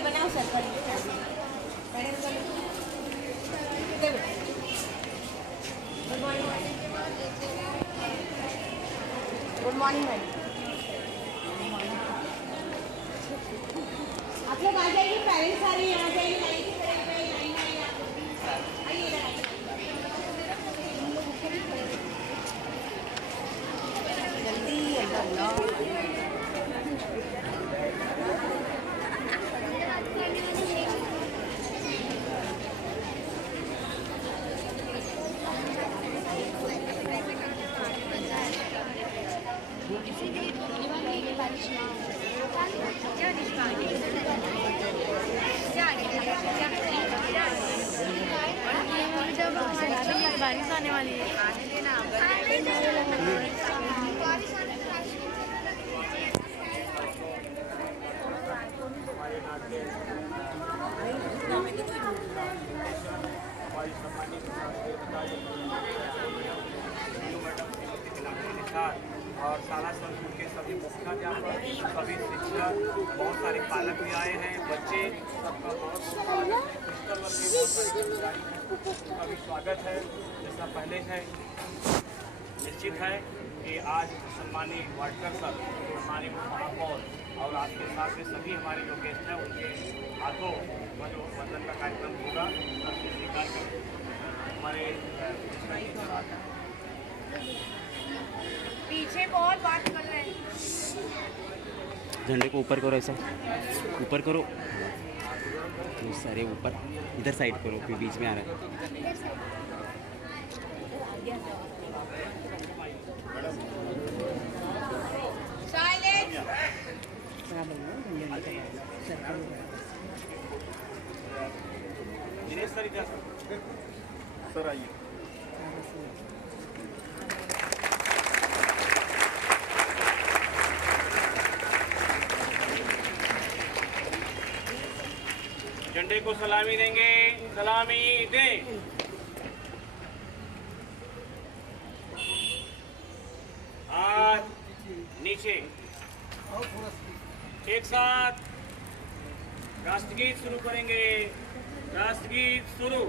बनाओ sir good morning madam. आप लोग आ जाइए, पेरेंट्स आ रही है, आ जाइए लाइन की तरफ पे, लाइन आइए जल्दी अल्लाह। बारिश आने वाली है। और शाला संकुल के सभी मुख्याध्यापक, सभी शिक्षक, बहुत सारे पालक भी आए हैं, बच्चे, सबका बहुत सभी स्वागत है। जैसा पहले है निश्चित है कि आज सम्मानीय वार्डकर सर, सम्मानीय महापौर और आपके साथ में सभी हमारे जो गेस्ट हैं उनके हाथों जो वंदन का कार्यक्रम होगा सबसे स्वीकार करें हमारे साथ। पीछे बहुत बात कर रहे हैं। झंडे को ऊपर करो, ऐसा ऊपर करो, सारे ऊपर, इधर साइड करो, फिर बीच में आ रहा है। दिनेश सर इधर सर आइए। झंडे को सलामी देंगे, सलामी दें। हाथ नीचे, एक साथ राष्ट्रगीत शुरू करेंगे। राष्ट्रगीत शुरू।